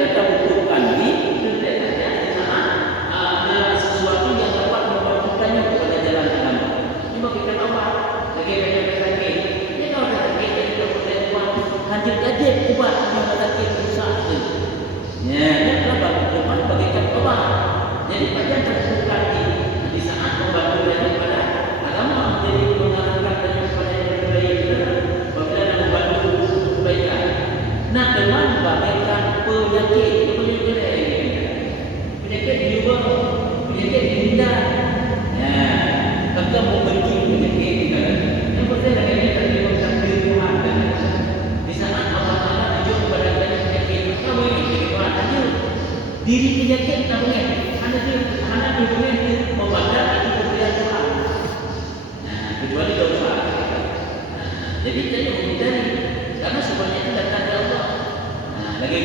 Karena kamu butuhkan di ada sesuatu yang dapat membantukannya kepada jalan agama. Ini bagikan Allah. Lagi sakit. Ini kalau ada sakit jadi kalau ada ubat, lanjut aja ubat yang sakit rusak itu. Ya, kenapa? Cuma bagikan Allah. Jadi pada terbuka di saat membantu daripada agama menjadi mengarahkan dan kepada yang terbaik apabila membantu kebaikan. Nah, dengan bagaikan penyakit juga penyakit dihindar. Ya, tetap membenci penyakit kita. Yang penting lagi ini terima takdir Tuhan. Di saat Allah Taala tunjuk kepada kita penyakit, kamu ini Tuhan aja. Diri penyakit namanya. Anak hidupnya membadar atau pemberian Tuhan. Nah, kecuali dosa. Nah, jadi kita menghindari karena sebenarnya itu datang dari Allah. Nah, lagi